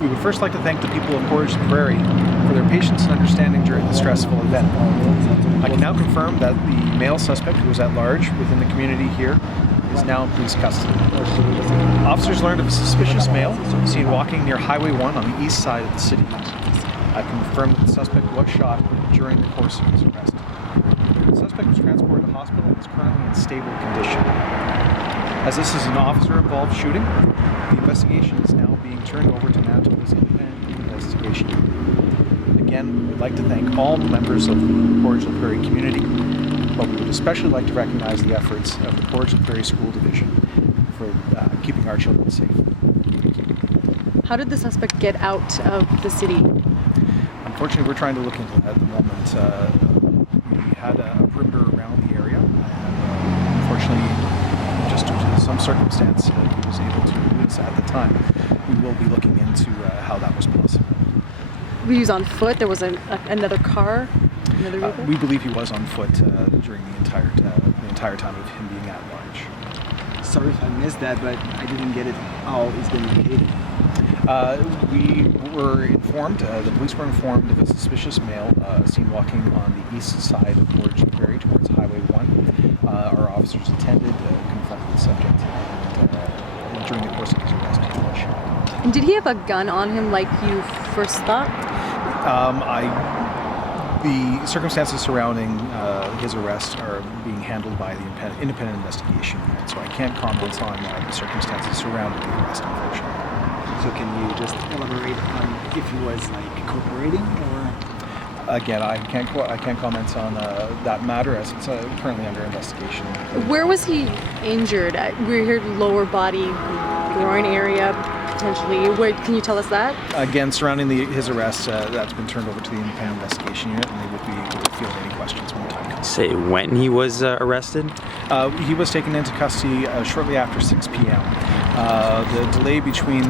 We would first like to thank the people of Portage and Prairie for their patience and understanding during the stressful event. I can now confirm that the male suspect who was at large within the community here is now in police custody. Officers learned of a suspicious male seen walking near Highway 1 on the east side of the city. I can confirm that the suspect was shot during the course of his arrest. The suspect was transported to hospital and is currently in stable condition. As this is an officer-involved shooting, the investigation is now being turned over to Manhunt's independent investigation. Again, we would like to thank all members of the Portage and Prairie community, but we would especially like to recognize the efforts of the Portage and Prairie School Division for keeping our children safe. How did the suspect get out of the city? Unfortunately, we're trying to look into that at the moment. We had a perimeter around the area, and unfortunately, just due to some circumstance, he was able to release at the time. We will be looking into how that was possible. He was on foot? There was another car? Another vehicle? We believe he was on foot during the entire time of him being at large. Sorry if I missed that, but I didn't get it how he's been located. We were informed, the police were informed of a suspicious male seen walking on the east side of Portage and Prairie towards Highway 1. Our officers attended, confronted the subject, and during the course of his arrest, he was shot. And did he have a gun on him like you first thought? The circumstances surrounding his arrest are being handled by the independent investigation unit, so I can't comment on the circumstances surrounding the arrest, unfortunately. So can you just elaborate on if he was like cooperating or? Again, I can't comment on that matter as it's currently under investigation. Where was he injured? We heard lower body, groin area, potentially. Can you tell us that? Again, surrounding his arrest, that's been turned over to the independent investigation unit, and they would be able to field any questions when the time comes. Say when he was arrested? He was taken into custody shortly after 6 p.m. The delay between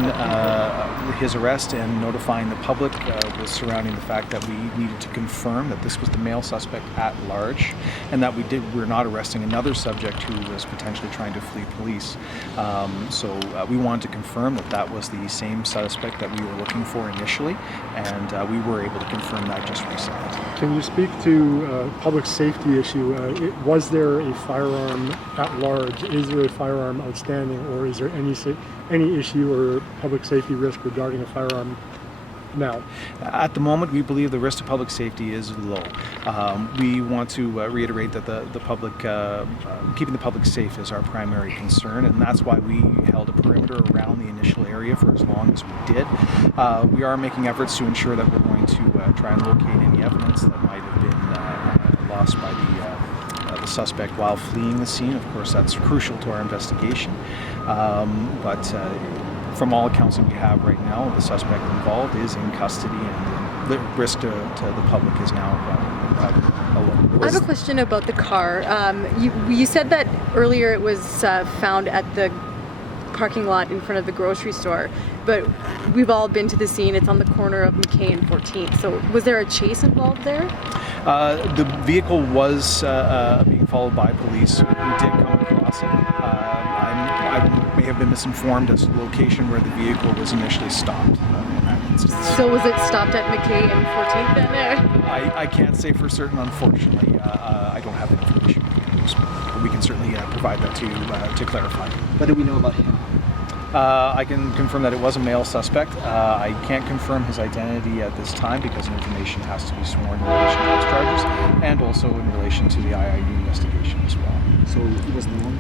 his arrest and notifying the public was surrounding the fact that we needed to confirm that this was the male suspect at large, and that we're not arresting another subject who was potentially trying to flee police. So we wanted to confirm that that was the same suspect that we were looking for initially, and we were able to confirm that just recently. Can you speak to public safety issue? Was there a firearm at large? Is there a firearm outstanding, or is there any issue or public safety risk regarding a firearm now? At the moment, we believe the risk to public safety is low. We want to reiterate that the public, keeping the public safe is our primary concern, and that's why we held a perimeter around the initial area for as long as we did. We are making efforts to ensure that we're going to try and locate any evidence that might have been lost by the suspect while fleeing the scene. Of course, that's crucial to our investigation. But from all accounts that we have right now, the suspect involved is in custody, and the risk to the public is now low. I have a question about the car. You said that earlier it was found at the parking lot in front of the grocery store, but we've all been to the scene. It's on the corner of McKay and 14th. So was there a chase involved there? The vehicle was being followed by police who did come across it. I may have been misinformed as to the location where the vehicle was initially stopped in that instance. So was it stopped at McKay and 14th then? I can't say for certain, unfortunately. I don't have that information, but we can certainly provide that to clarify. What do we know about him? I can confirm that it was a male suspect. I can't confirm his identity at this time because information has to be sworn in relation to those charges and also in relation to the IIU investigation as well. So he was known?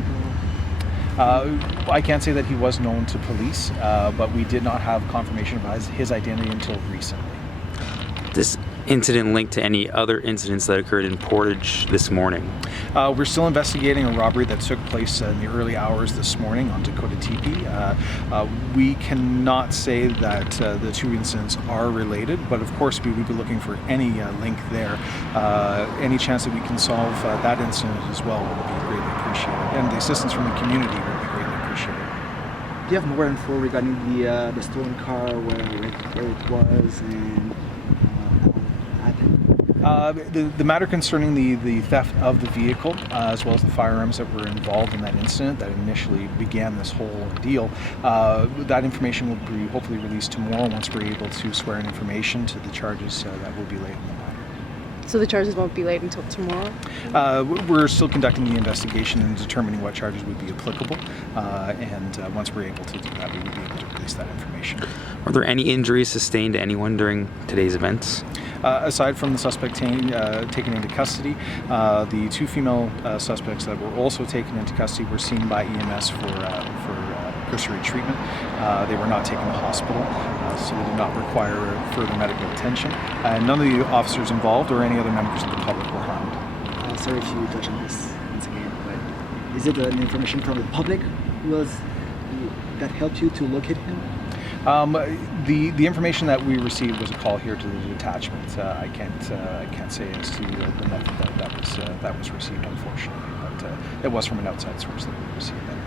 I can't say that he was known to police, but we did not have confirmation about his identity until recently. This incident linked to any other incidents that occurred in Portage this morning? We're still investigating a robbery that took place in the early hours this morning on Dakota Teepee. We cannot say that the two incidents are related, but of course we would be looking for any link there. Any chance that we can solve that incident as well would be greatly appreciated, and the assistance from the community would be greatly appreciated. Do you have more info regarding the stolen car, where it was, and how it happened? The matter concerning the theft of the vehicle, as well as the firearms that were involved in that incident that initially began this whole ordeal, that information will be hopefully released tomorrow once we're able to swear in information to the charges that will be laid in the matter. So the charges won't be laid until tomorrow? We're still conducting the investigation and determining what charges would be applicable, and once we're able to do that, we will be able to release that information. Were there any injuries sustained to anyone during today's events? Aside from the suspect taken into custody, the two female suspects that were also taken into custody were seen by EMS for cursory treatment. They were not taken to hospital, so they did not require further medical attention. None of the officers involved or any other members of the public were harmed. Sorry if you touch on this once again, but is it an information from the public that helped you to locate him? The information that we received was a call here to the detachment. I can't say as to the method that was received, unfortunately, but it was from an outside source that we received that